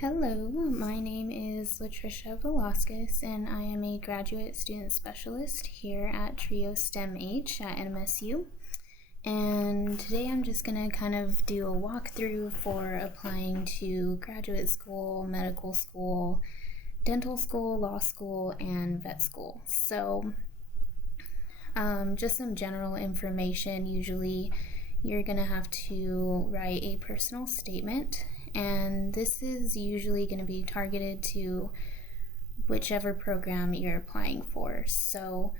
Hello, my name is Latricia Velasquez, and I am a graduate student specialist here at Trio STEM H at NMSU. And today I'm just going to kind of do a walkthrough for applying to graduate school, medical school, dental school, law school, and vet school. So just some general information. Usually you're going to have to write a personal statement, and this is usually going to be targeted to whichever program you're applying for. So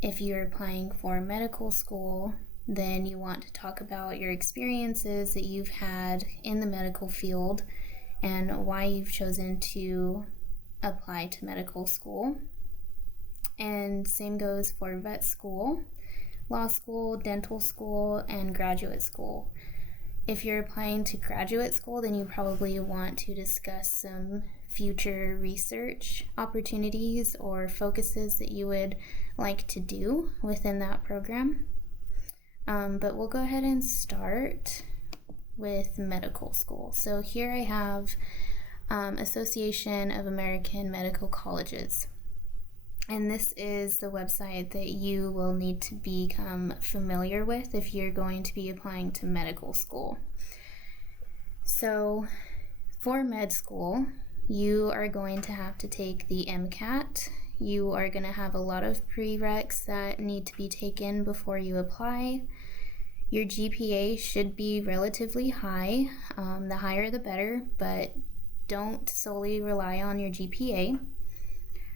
if you're applying for medical school, then you want to talk about your experiences that you've had in the medical field and why you've chosen to apply to medical school. And same goes for vet school, law school, dental school, and graduate school. If you're applying to graduate school, then you probably want to discuss some future research opportunities or focuses that you would like to do within that program. But we'll go ahead and start with medical school. So here I have Association of American Medical Colleges. And this is the website that you will need to become familiar with if you're going to be applying to medical school. So for med school, you are going to have to take the MCAT. You are going to have a lot of prereqs that need to be taken before you apply. Your GPA should be relatively high. The higher the better, but don't solely rely on your GPA.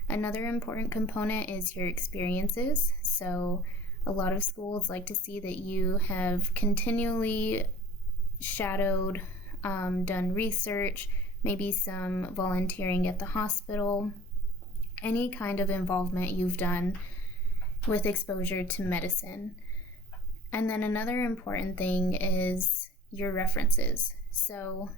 Another important component is your experiences. So a lot of schools like to see that you have continually shadowed, done research, maybe some volunteering at the hospital, any kind of involvement you've done with exposure to medicine. And then another important thing is your references. So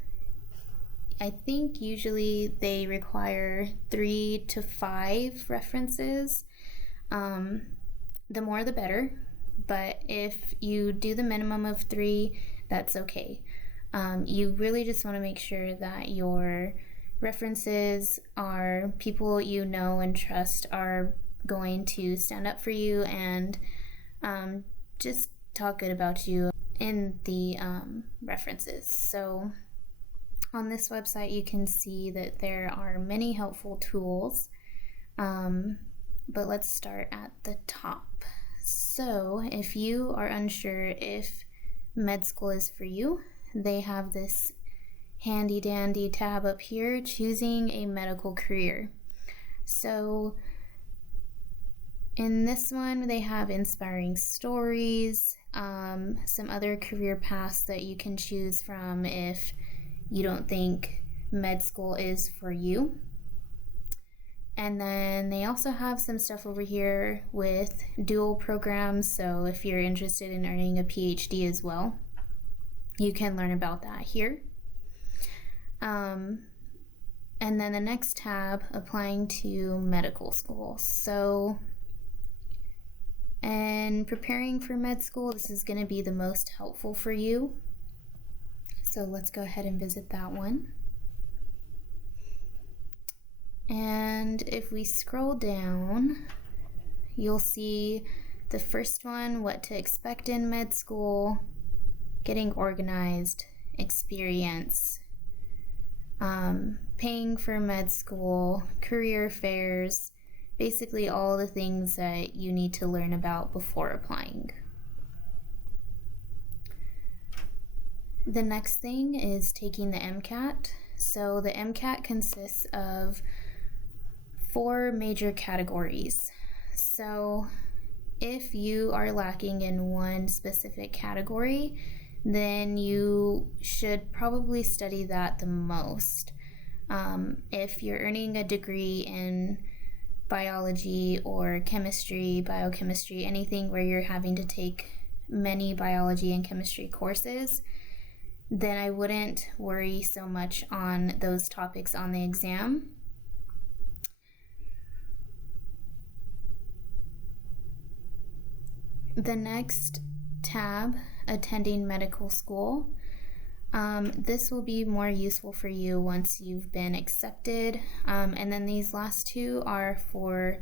I think usually they require 3 to 5 references. The more the better, but if you do the minimum of 3, that's okay. You really just want to make sure that your references are people you know and trust are going to stand up for you and just talk good about you in the references. So on this website, you can see that there are many helpful tools, but let's start at the top. So if you are unsure if med school is for you, they have this handy dandy tab up here, choosing a medical career. So in this one, they have inspiring stories, some other career paths that you can choose from if you don't think med school is for you. And then they also have some stuff over here with dual programs. So if you're interested in earning a PhD as well, you can learn about that here. And then the next tab, applying to medical school. So, and preparing for med school, this is going to be the most helpful for you. So let's go ahead and visit that one. And if we scroll down, you'll see the first one, what to expect in med school, getting organized, experience, paying for med school, career fairs, basically all the things that you need to learn about before applying. The next thing is taking the MCAT. So the MCAT consists of 4 major categories. So if you are lacking in one specific category, then you should probably study that the most. If you're earning a degree in biology or chemistry, biochemistry, anything where you're having to take many biology and chemistry courses, then I wouldn't worry so much on those topics on the exam. The next tab, attending medical school. This will be more useful for you once you've been accepted. And then these last two are for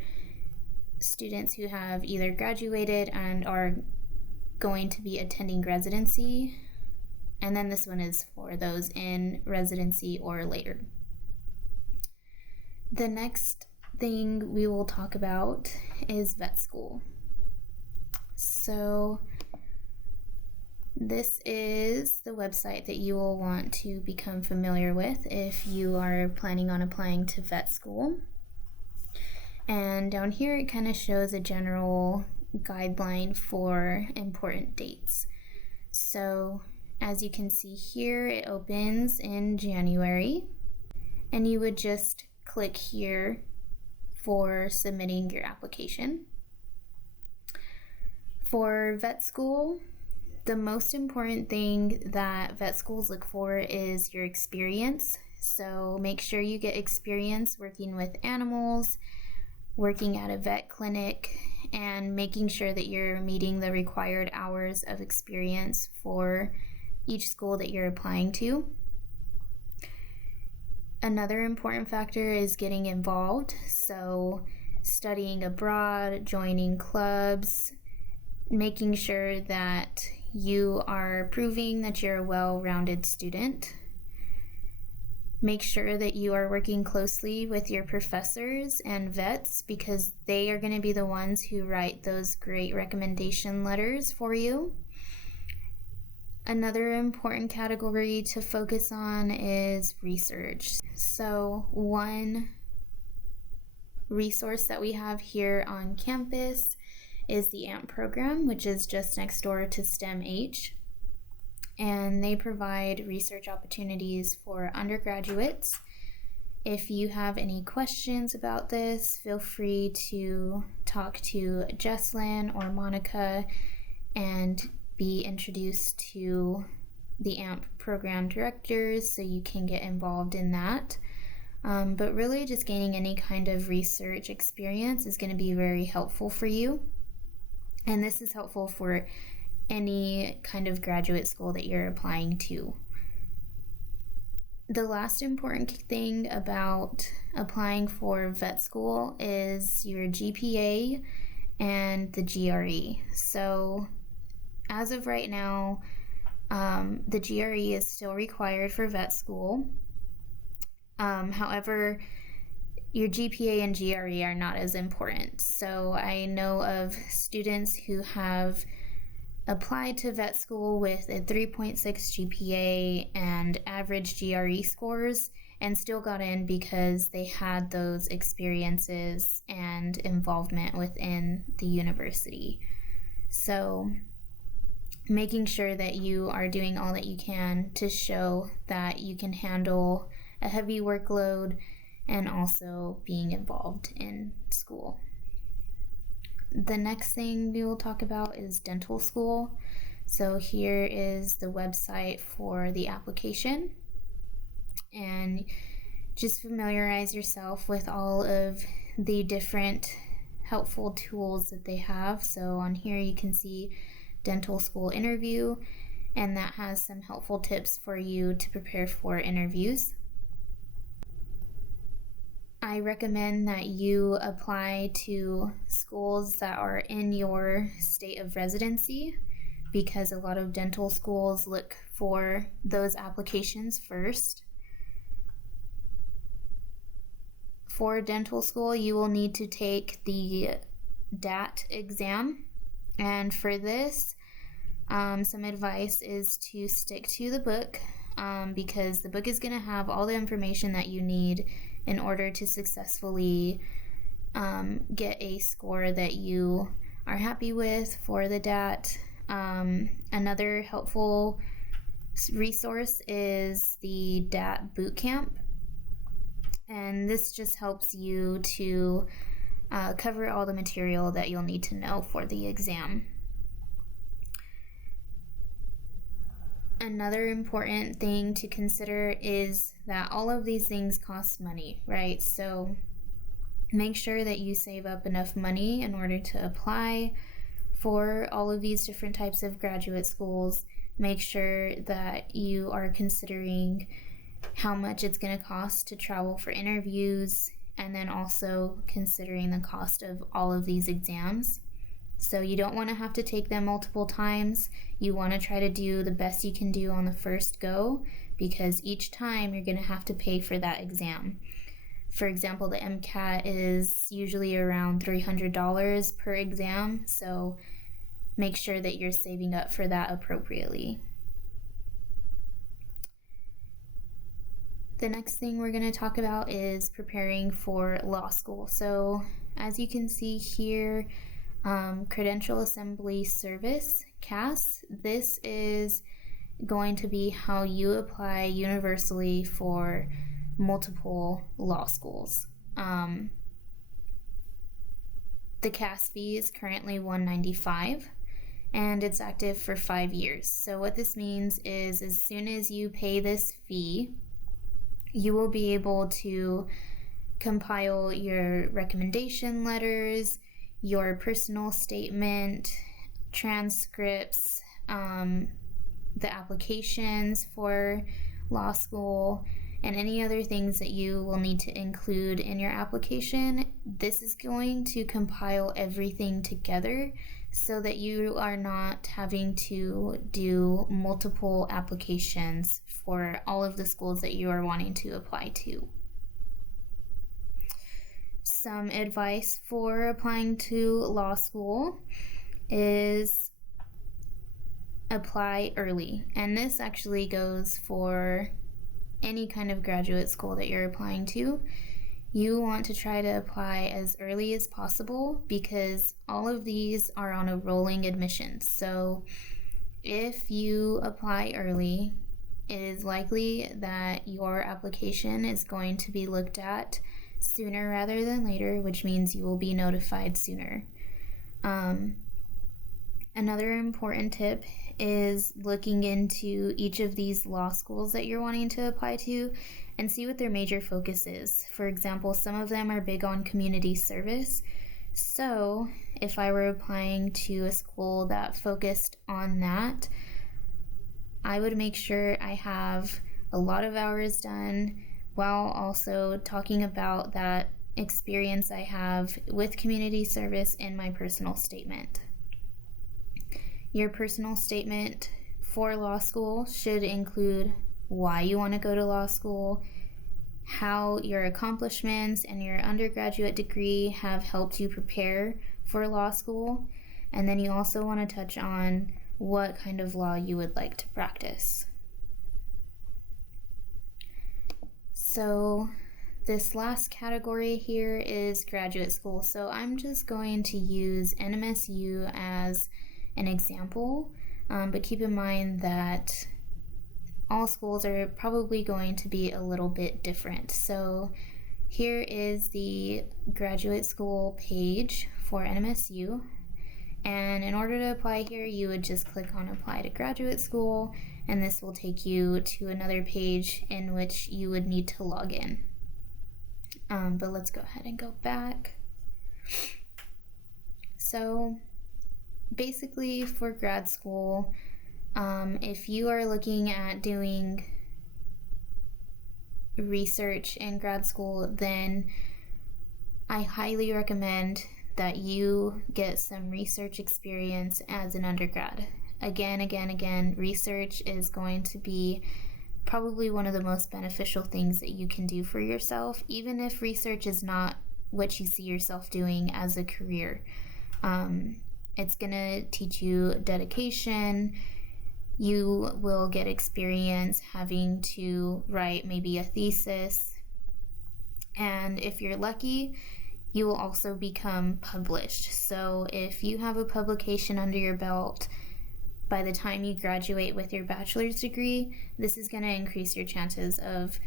students who have either graduated and are going to be attending residency. And then this one is for those in residency or later. The next thing we will talk about is vet school. So this is the website that you will want to become familiar with if you are planning on applying to vet school. And down here it kind of shows a general guideline for important dates. So as you can see here, it opens in January, and you would just click here for submitting your application. For vet school, the most important thing that vet schools look for is your experience. So make sure you get experience working with animals, working at a vet clinic, and making sure that you're meeting the required hours of experience for each school that you're applying to. Another important factor is getting involved. So studying abroad, joining clubs, making sure that you are proving that you're a well-rounded student. Make sure that you are working closely with your professors and vets, because they are going to be the ones who write those great recommendation letters for you. Another important category to focus on is research. So one resource that we have here on campus is the AMP program, which is just next door to STEM-H. And they provide research opportunities for undergraduates. If you have any questions about this, feel free to talk to Jesslyn or Monica and be introduced to the AMP program directors so you can get involved in that. But really just gaining any kind of research experience is going to be very helpful for you. And this is helpful for any kind of graduate school that you're applying to. The last important thing about applying for vet school is your GPA and the GRE. So as of right now, the GRE is still required for vet school. However, your GPA and GRE are not as important. So I know of students who have applied to vet school with a 3.6 GPA and average GRE scores and still got in because they had those experiences and involvement within the university. So making sure that you are doing all that you can to show that you can handle a heavy workload and also being involved in school. The next thing we will talk about is dental school. So here is the website for the application, and just familiarize yourself with all of the different helpful tools that they have. So on here you can see dental school interview, and that has some helpful tips for you to prepare for interviews. I recommend that you apply to schools that are in your state of residency, because a lot of dental schools look for those applications first. For dental school, you will need to take the DAT exam, and for this, some advice is to stick to the book, because the book is going to have all the information that you need in order to successfully get a score that you are happy with for the DAT. Another helpful resource is the DAT Bootcamp, and this just helps you to cover all the material that you'll need to know for the exam. Another important thing to consider is that all of these things cost money, right? So make sure that you save up enough money in order to apply for all of these different types of graduate schools, Make sure that you are considering how much it's going to cost to travel for interviews, and then also considering the cost of all of these exams. So you don't want to have to take them multiple times. You want to try to do the best you can do on the first go, because each time you're going to have to pay for that exam. For example, the MCAT is usually around $300 per exam, so make sure that you're saving up for that appropriately. The next thing we're going to talk about is preparing for law school. So as you can see here, Credential Assembly Service, CAS, this is going to be how you apply universally for multiple law schools. The CAS fee is currently $195, and it's active for 5 years. So what this means is, as soon as you pay this fee, you will be able to compile your recommendation letters, your personal statement, transcripts, the applications for law school, and any other things that you will need to include in your application. This is going to compile everything together so that you are not having to do multiple applications for all of the schools that you are wanting to apply to. Some advice for applying to law school is apply early, and this actually goes for any kind of graduate school that you're applying to. You want to try to apply as early as possible, because all of these are on a rolling admission. So if you apply early, it is likely that your application is going to be looked at sooner rather than later, which means you will be notified sooner. Another important tip is looking into each of these law schools that you're wanting to apply to and see what their major focus is. For example, some of them are big on community service. So if I were applying to a school that focused on that, I would make sure I have a lot of hours done, while also talking about that experience I have with community service in my personal statement. Your personal statement for law school should include why you want to go to law school, how your accomplishments and your undergraduate degree have helped you prepare for law school, and then you also want to touch on what kind of law you would like to practice. So this last category here is graduate school. So I'm just going to use NMSU as an example, but keep in mind that all schools are probably going to be a little bit different. So here is the graduate school page for NMSU, and in order to apply here, you would just click on apply to graduate school, and this will take you to another page in which you would need to log in. But let's go ahead and go back. So basically for grad school, if you are looking at doing research in grad school, then I highly recommend that you get some research experience as an undergrad. Again, research is going to be probably one of the most beneficial things that you can do for yourself, even if research is not what you see yourself doing as a career. It's going to teach you dedication. You will get experience having to write maybe a thesis. And if you're lucky, you will also become published. So if you have a publication under your belt by the time you graduate with your bachelor's degree, this is going to increase your chances of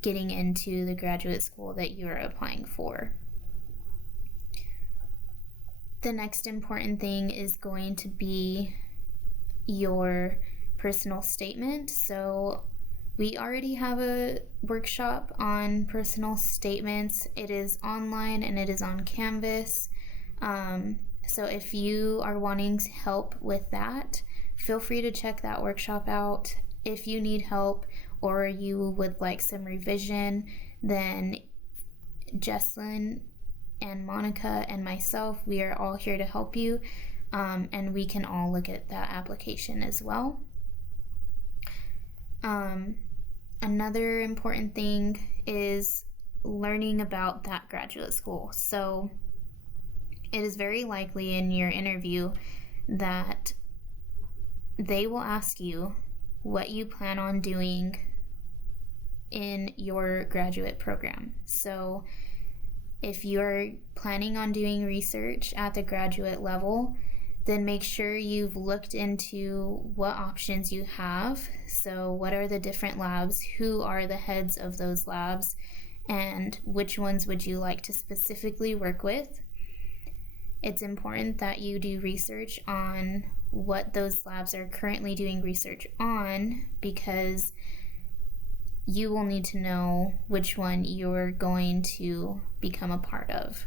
getting into the graduate school that you are applying for. The next important thing is going to be your personal statement. So we already have a workshop on personal statements. It is online and it is on Canvas. So if you are wanting help with that, feel free to check that workshop out. If you need help or you would like some revision, then Jesslyn and Monica and myself, we are all here to help you, and we can all look at that application as well. Another important thing is learning about that graduate school. So it is very likely in your interview that they will ask you what you plan on doing in your graduate program. So if you're planning on doing research at the graduate level, then make sure you've looked into what options you have. So what are the different labs, who are the heads of those labs, and which ones would you like to specifically work with. It's important that you do research on what those labs are currently doing research on, because you will need to know which one you're going to become a part of.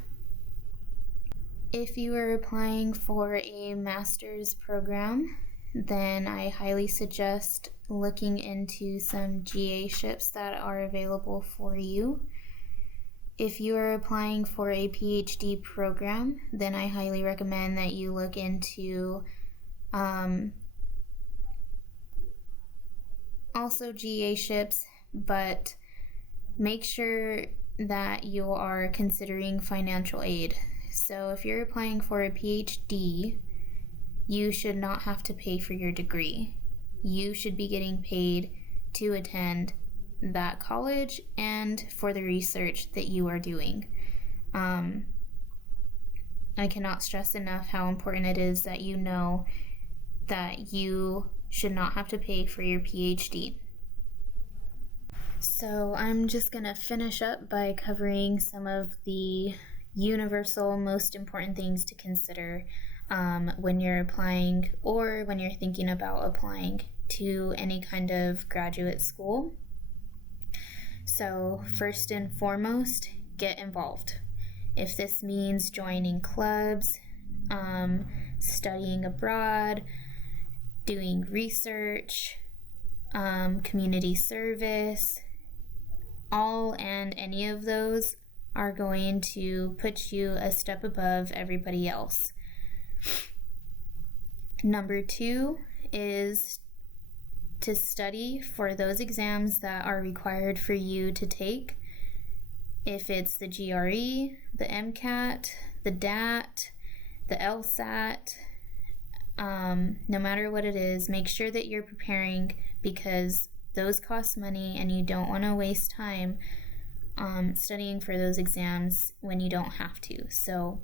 If you are applying for a master's program, then I highly suggest looking into some GA-ships that are available for you. If you are applying for a PhD program, then I highly recommend that you look into also GA-ships, but make sure that you are considering financial aid. So if you're applying for a PhD, you should not have to pay for your degree. You should be getting paid to attend that college and for the research that you are doing. I cannot stress enough how important it is that you know that you should not have to pay for your PhD. So I'm just going to finish up by covering some of the universal most important things to consider when you're applying or when you're thinking about applying to any kind of graduate school. So first and foremost, get involved. If this means joining clubs, studying abroad, doing research, community service, all and any of those are going to put you a step above everybody else. Number 2 is to study for those exams that are required for you to take. If it's the GRE, the MCAT, the DAT, the LSAT, no matter what it is, make sure that you're preparing, because those cost money and you don't want to waste time studying for those exams when you don't have to. So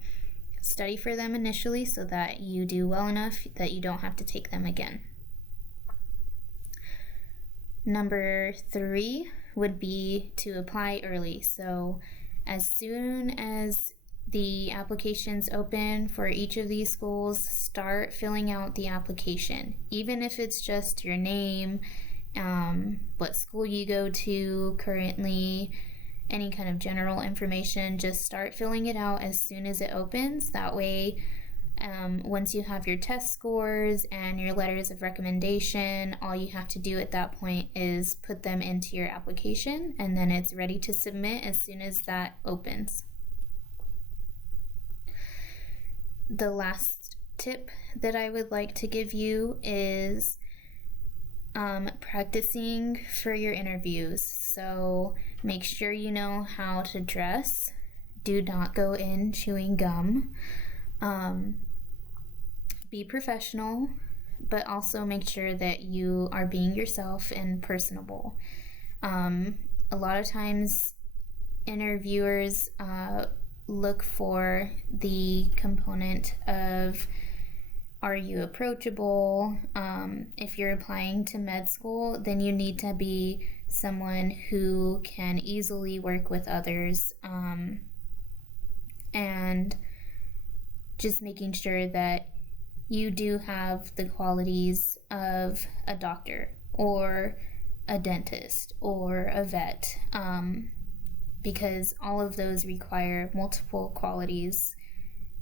study for them initially so that you do well enough that you don't have to take them again. Number 3 would be to apply early. So as soon as the applications open for each of these schools, start filling out the application. Even if it's just your name, what school you go to currently, any kind of general information, just start filling it out as soon as it opens. That way, once you have your test scores and your letters of recommendation, all you have to do at that point is put them into your application, and then it's ready to submit as soon as that opens. The last tip that I would like to give you is practicing for your interviews. So make sure you know how to dress. Do not go in chewing gum. Be professional, but also make sure that you are being yourself and personable. A lot of times interviewers look for the component of, are you approachable? If you're applying to med school, then you need to be someone who can easily work with others, and just making sure that you do have the qualities of a doctor or a dentist or a vet, because all of those require multiple qualities,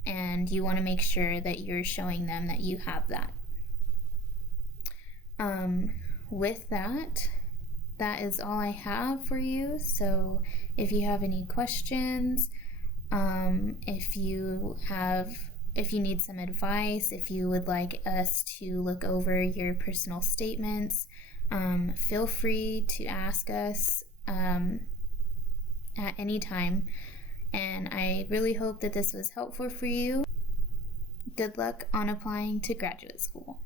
and you want to make sure that you're showing them that you have that. With that, that is all I have for you. So if you have any questions, if you need some advice, if you would like us to look over your personal statements, feel free to ask us at any time. And I really hope that this was helpful for you. Good luck on applying to graduate school.